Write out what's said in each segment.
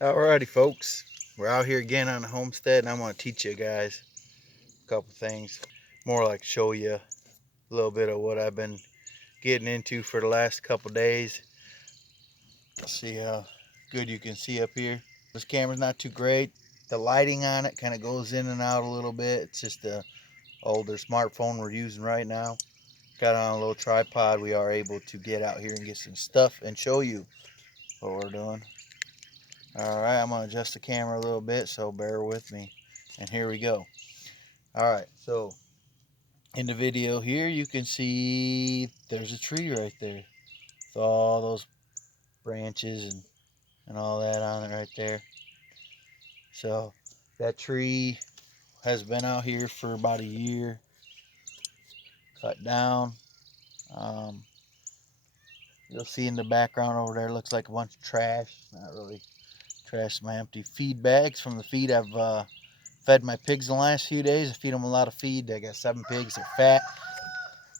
Alrighty, folks, we're out here again on the homestead, and I'm going to teach you guys a couple things. More like show you a little bit of what I've been getting into for the last couple days. See how good you can see up here. This camera's not too great. The lighting on it kind of goes in and out a little bit. It's just the older smartphone we're using right now. Got on a little tripod. We are able to get out here and get some stuff and show you what we're doing. Alright, I'm going to adjust the camera a little bit, so bear with me. And here we go. Alright, so in the video here you can see there's a tree right there with all those branches and all that on it right there. So that tree has been out here for about a year, cut down. You'll see in the background over there looks like a bunch of trash. Not really trash, my empty feed bags from the feed I've fed my pigs the last few days. I feed them a lot of feed. I got 7 pigs. They're fat.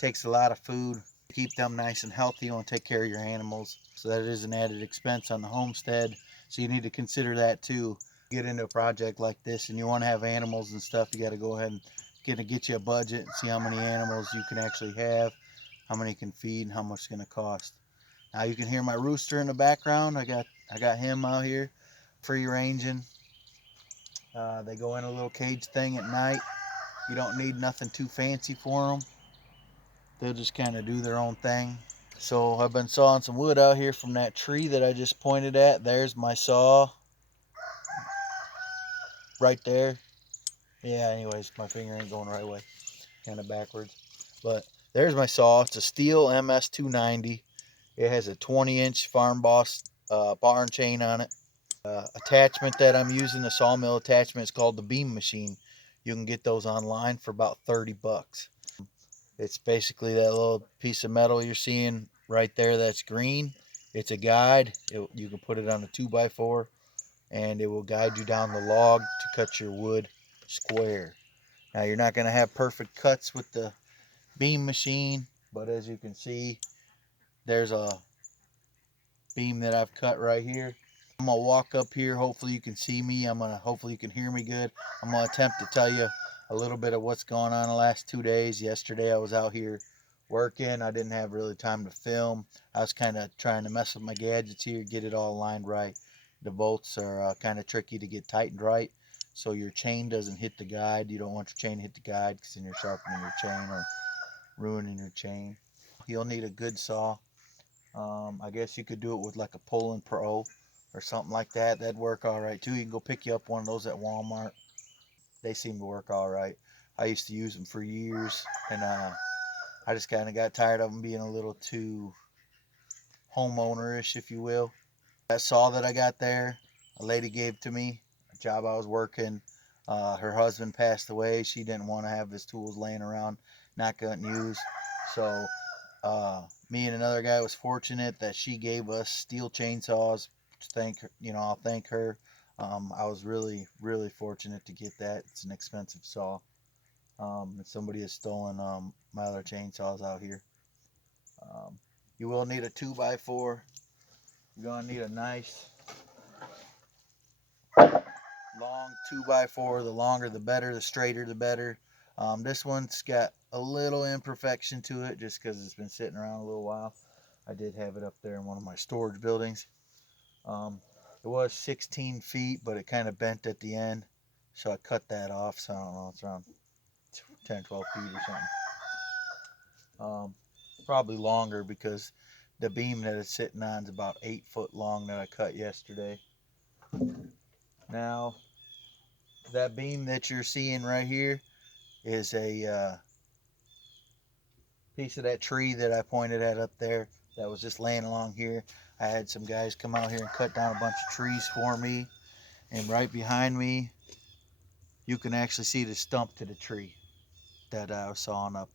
Takes a lot of food to keep them nice and healthy. You want to take care of your animals, so that is an added expense on the homestead, so you need to consider that too. Get into a project like this and you want to have animals and stuff, you got to go ahead and get you a budget and see how many animals you can actually have, how many you can feed, and how much it's going to cost. Now you can hear my rooster in the background. I got him out here free ranging. They go in a little cage thing at night. You don't need nothing too fancy for them. They'll just kind of do their own thing. So I've been sawing some wood out here from that tree that I just pointed at. There's my saw right there. Yeah, anyways, my finger ain't going the right way, kind of backwards. But there's my saw. It's a Stihl MS290. It has a 20-inch Farm Boss barn chain on it. Attachment that I'm using, the sawmill attachment, is called the beam machine. You can get those online for about 30 bucks. It's basically that little piece of metal you're seeing right there that's green. It's a guide. You can put it on a 2x4 and it will guide you down the log to cut your wood square. Now you're not going to have perfect cuts with the beam machine, but as you can see, there's a beam that I've cut right here. I'm going to walk up here. Hopefully you can see me. Hopefully you can hear me good. I'm going to attempt to tell you a little bit of what's going on the last 2 days. Yesterday I was out here working. I didn't have really time to film. I was kind of trying to mess with my gadgets here, get it all lined right. The bolts are kind of tricky to get tightened right, so your chain doesn't hit the guide. You don't want your chain to hit the guide because then you're sharpening your chain or ruining your chain. You'll need a good saw. I guess you could do it with like a Poland Pro or something like that. That'd work all right too. You can go pick you up one of those at Walmart. They seem to work all right. I used to use them for years, and I just kind of got tired of them being a little too homeowner-ish, if you will. That saw that I got there, a lady gave to me, a job I was working. Her husband passed away. She didn't want to have his tools laying around, not getting used. So me and another guy was fortunate that she gave us Stihl chainsaws. I'll thank her. I was really, really fortunate to get that. It's an expensive saw. And somebody has stolen my other chainsaws out here. You will need a 2x4. You're gonna need a nice long 2x4. The longer the better, the straighter the better. This one's got a little imperfection to it just because it's been sitting around a little while. I did have it up there in one of my storage buildings. It was 16 feet, but it kind of bent at the end, so I cut that off. So I don't know, it's around 10, 12 feet or something. Probably longer because the beam that it's sitting on is about 8 foot long that I cut yesterday. Now, that beam that you're seeing right here is a piece of that tree that I pointed at up there that was just laying along here. I had some guys come out here and cut down a bunch of trees for me, and right behind me you can actually see the stump to the tree that I was sawing up.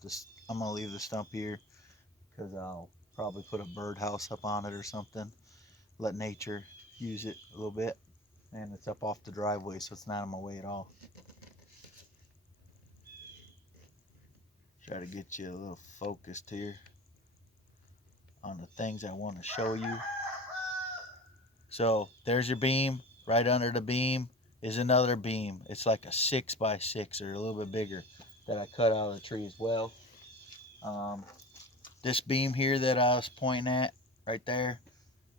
I'm gonna leave the stump here because I'll probably put a birdhouse up on it or something, let nature use it a little bit. And it's up off the driveway, so it's not in my way at all. Try to get you a little focused here on the things I want to show you. So there's your beam. Right under the beam is another beam. It's like a 6x6 or a little bit bigger that I cut out of the tree as well. This beam here that I was pointing at right there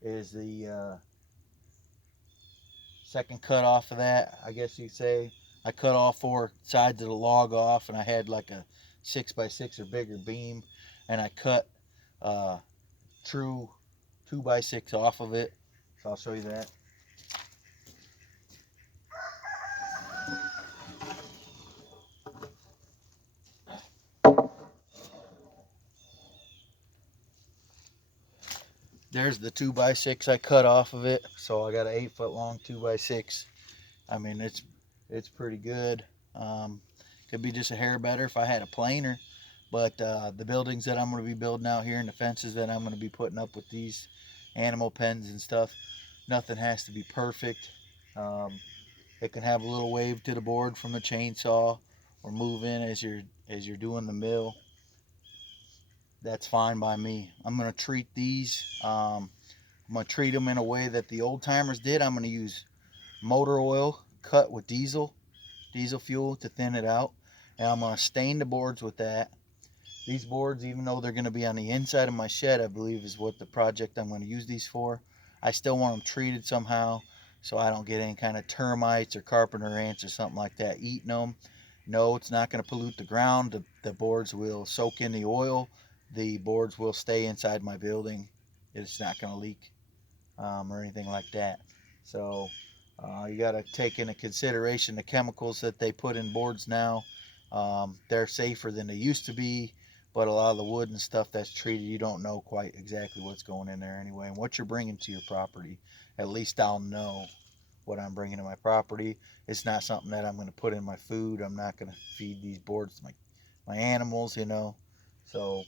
is the second cut off of that, I guess you say. I cut all four sides of the log off, and I had like a 6x6 or bigger beam, and I cut true 2x6 off of it. So I'll show you that. There's the 2x6 I cut off of it. So I got an 8-foot long 2x6. I mean, it's pretty good. Could be just a hair better if I had a planer. But the buildings that I'm going to be building out here and the fences that I'm going to be putting up with these animal pens and stuff, nothing has to be perfect. It can have a little wave to the board from the chainsaw or move in as you're doing the mill. That's fine by me. I'm going to treat these. I'm going to treat them in a way that the old timers did. I'm going to use motor oil cut with diesel fuel to thin it out, and I'm going to stain the boards with that. These boards, even though they're going to be on the inside of my shed, I believe is what the project I'm going to use these for, I still want them treated somehow so I don't get any kind of termites or carpenter ants or something like that eating them. No, it's not going to pollute the ground. The boards will soak in the oil. The boards will stay inside my building. It's not going to leak or anything like that. So you got to take into consideration the chemicals that they put in boards now. They're safer than they used to be, but a lot of the wood and stuff that's treated, you don't know quite exactly what's going in there anyway. And what you're bringing to your property, at least I'll know what I'm bringing to my property. It's not something that I'm going to put in my food. I'm not going to feed these boards to my animals, So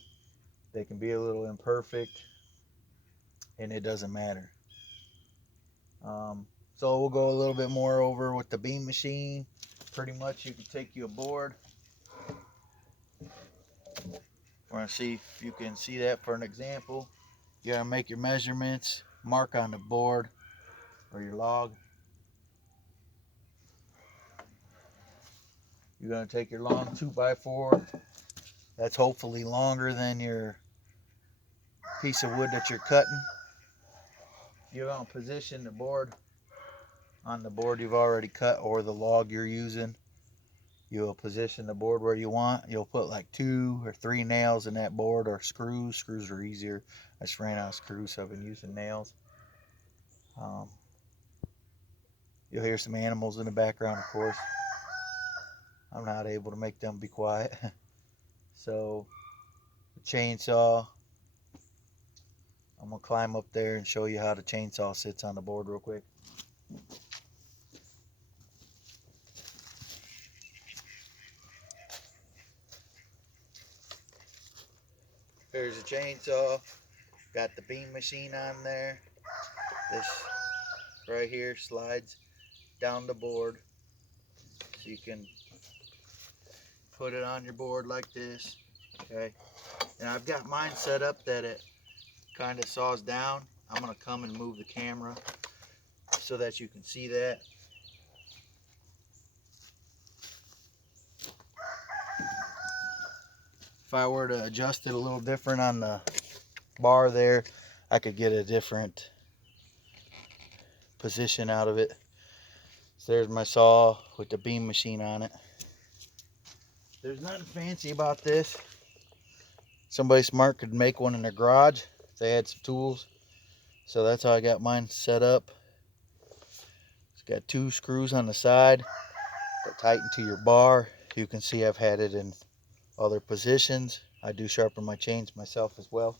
they can be a little imperfect, and it doesn't matter. So we'll go a little bit more over with the beam machine. Pretty much you can take you a board. We're going to see if you can see that for an example. You got to make your measurements, mark on the board or your log. You're going to take your long 2x4. That's hopefully longer than your piece of wood that you're cutting. You're going to position the board on the board you've already cut or the log you're using. You'll position the board where you want. You'll put like 2 or 3 nails in that board, or screws. Screws are easier. I just ran out of screws, so I've been using nails. You'll hear some animals in the background, of course. I'm not able to make them be quiet. So, the chainsaw. I'm going to climb up there and show you how the chainsaw sits on the board real quick. Here's the chainsaw. Got the beam machine on there. This right here slides down the board. So you can put it on your board like this. Okay. And I've got mine set up that it kind of saws down. I'm going to come and move the camera so that you can see that. If I were to adjust it a little different on the bar there, I could get a different position out of it. So there's my saw with the beam machine on it. There's nothing fancy about this. Somebody smart could make one in their garage if they had some tools. So that's how I got mine set up. It's got 2 screws on the side that tighten to your bar. You can see I've had it in other positions. I do sharpen my chains myself as well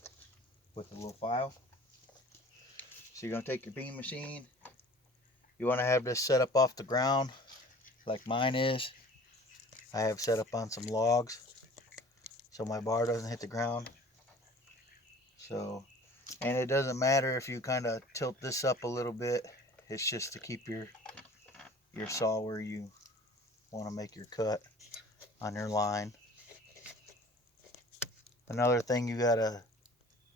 with a little file. So you're going to take your beam machine. You want to have this set up off the ground like mine is. I have set up on some logs so my bar doesn't hit the ground. So, and it doesn't matter if you kind of tilt this up a little bit. It's just to keep your saw where you want to make your cut on your line. Another thing you gotta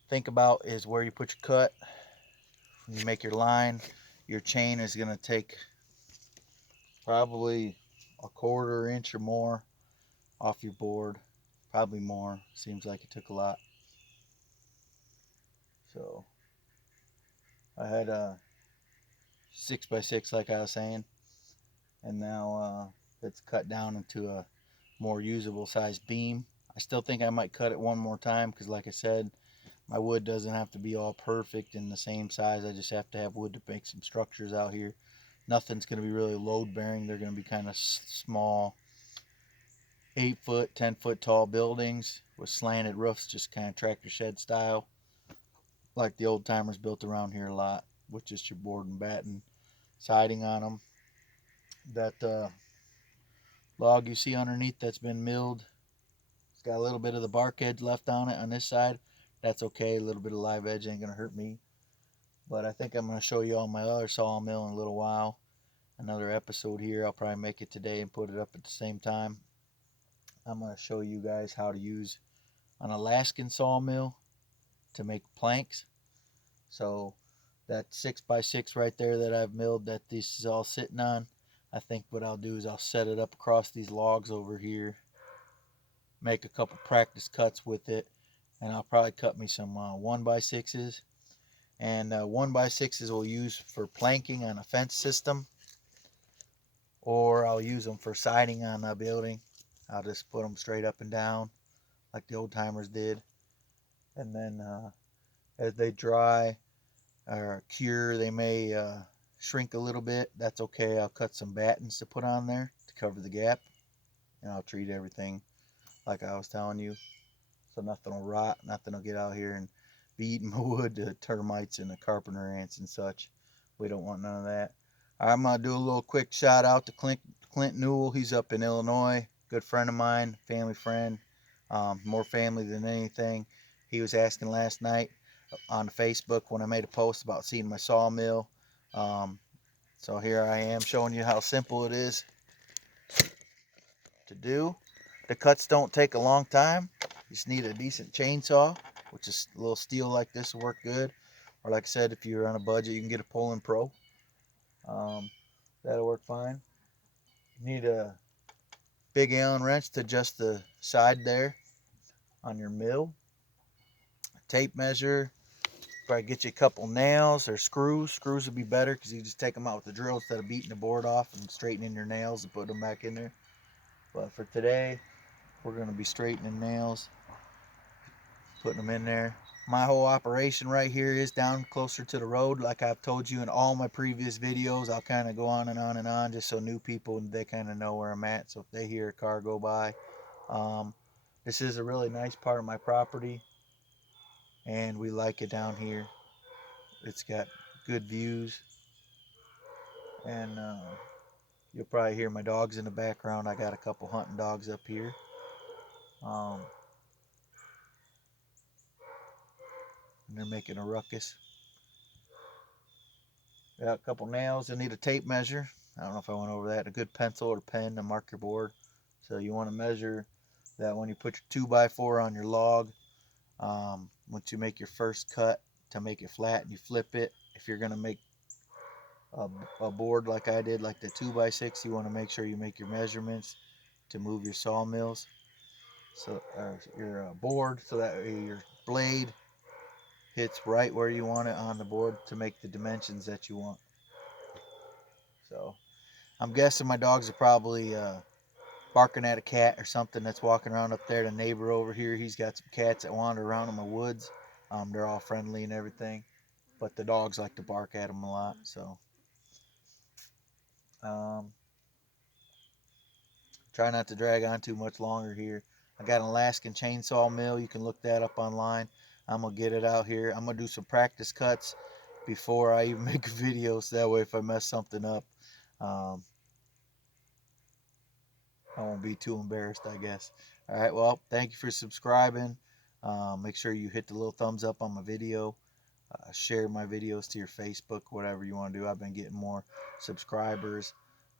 think about is where you put your cut. When you make your line, your chain is going to take probably a 1/4 inch or more off your board. Probably more. Seems like it took a lot. So I had a 6x6 like I was saying, and now it's cut down into a more usable size beam. I still think I might cut it one more time because, like I said, my wood doesn't have to be all perfect in the same size. I just have to have wood to make some structures out here. Nothing's going to be really load bearing. They're going to be kind of small, 8-foot, 10-foot tall buildings with slanted roofs, just kind of tractor shed style, like the old timers built around here a lot, with just your board and batten siding on them. That log you see underneath that's been milled, it's got a little bit of the bark edge left on it on this side. That's okay. A little bit of live edge ain't gonna hurt me. But I think I'm gonna show you all my other sawmill in a little while. Another episode here. I'll probably make it today and put it up at the same time. I'm gonna show you guys how to use an Alaskan sawmill to make planks. So that 6x6 right there that I've milled, that this is all sitting on, I think what I'll do is I'll set it up across these logs over here, make a couple practice cuts with it, and I'll probably cut me some 1x6s. And 1x6s we'll use for planking on a fence system, or I'll use them for siding on a building. I'll just put them straight up and down like the old timers did. And then as they dry or cure, they may shrink a little bit. That's okay. I'll cut some battens to put on there to cover the gap, and I'll treat everything like I was telling you, so nothing will rot, nothing will get out here and be eating my wood, the termites and the carpenter ants and such. We don't want none of that. I'm gonna do a little quick shout out to Clint Newell. He's up in Illinois, good friend of mine, family friend, more family than anything. He was asking last night on Facebook when I made a post about seeing my sawmill. So here I am showing you how simple it is to do. The cuts don't take a long time. You just need a decent chainsaw, which is a little Stihl like this will work good. Or like I said, if you're on a budget, you can get a Pull and Pro. That'll work fine. You need a big Allen wrench to adjust the side there on your mill. Tape measure. Probably get you a couple nails or screws. Screws would be better because you just take them out with the drill instead of beating the board off and straightening your nails and put them back in there. But for today, we're going to be straightening nails, putting them in there. My whole operation right here is down closer to the road. Like I've told you in all my previous videos, I'll kind of go on and on and on just so new people, they kind of know where I'm at. So if they hear a car go by, this is a really nice part of my property, and we like it down here. It's got good views, and you'll probably hear my dogs in the background. I got a couple hunting dogs up here. And they're making a ruckus. Got a couple nails. You'll need a tape measure. I don't know if I went over that. A good pencil or pen to mark your board. So you want to measure that when you put your 2x4 on your log. Once you make your first cut to make it flat and you flip it, if you're going to make a board like I did, like the 2x6, you want to make sure you make your measurements to move your sawmills, so your board, so that your blade hits right where you want it on the board to make the dimensions that you want. So I'm guessing my dogs are probably barking at a cat or something that's walking around up there. The neighbor over here, he's got some cats that wander around in the woods. They're all friendly and everything, but the dogs like to bark at them a lot. So try not to drag on too much longer here. I got an Alaskan chainsaw mill. You can look that up online. I'm going to get it out here. I'm going to do some practice cuts before I even make a video, so that way if I mess something up, I won't be too embarrassed, I guess. All right, well, thank you for subscribing. Make sure you hit the little thumbs up on my video. Share my videos to your Facebook, whatever you want to do. I've been getting more subscribers.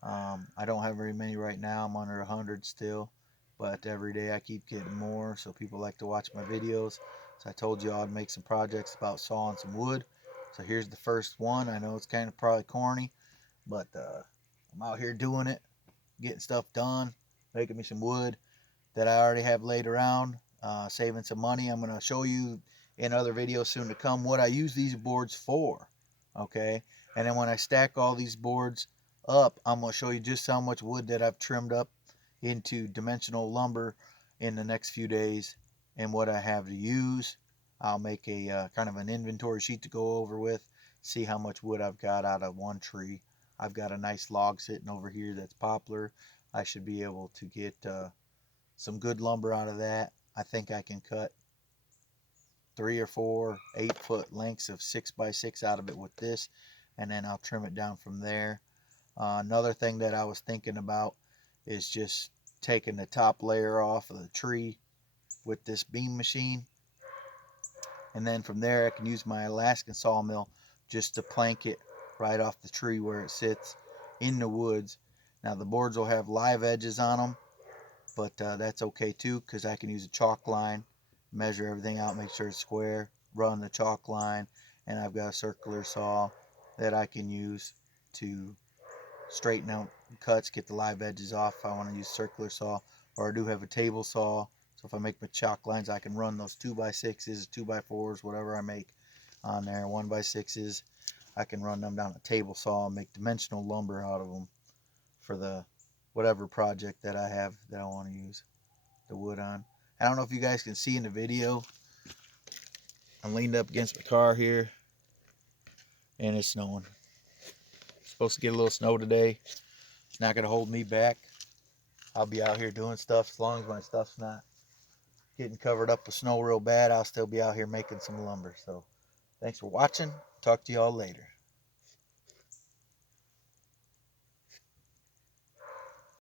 I don't have very many right now. I'm under 100 still, but every day I keep getting more, so people like to watch my videos. So I told you I'd make some projects about sawing some wood. So here's the first one. I know it's kind of probably corny, but I'm out here doing it, getting stuff done, making me some wood that I already have laid around, saving some money. I'm going to show you in other videos soon to come what I use these boards for, okay? And then when I stack all these boards up, I'm going to show you just how much wood that I've trimmed up into dimensional lumber in the next few days and what I have to use. I'll make a kind of an inventory sheet to go over with, see how much wood I've got out of one tree. I've got a nice log sitting over here that's poplar. I should be able to get some good lumber out of that. I think I can cut 3 or 4 8-foot lengths of 6x6 out of it with this, and then I'll trim it down from there. Another thing that I was thinking about is just taking the top layer off of the tree with this beam machine, and then from there I can use my Alaskan sawmill just to plank it right off the tree where it sits in the woods. Now the boards will have live edges on them, but that's okay too, because I can use a chalk line, measure everything out, make sure it's square, run the chalk line, and I've got a circular saw that I can use to straighten out cuts, get the live edges off if I want to use circular saw, or I do have a table saw, so if I make my chalk lines I can run those 2x6s, 2x4s, whatever I make on there, 1x6s, I can run them down a table saw and make dimensional lumber out of them for the whatever project that I have that I want to use the wood on. I don't know if you guys can see in the video, I'm leaned up against my car here and it's snowing. It's supposed to get a little snow today. It's not going to hold me back. I'll be out here doing stuff as long as my stuff's not getting covered up with snow real bad. I'll still be out here making some lumber. So thanks for watching. Talk to y'all later.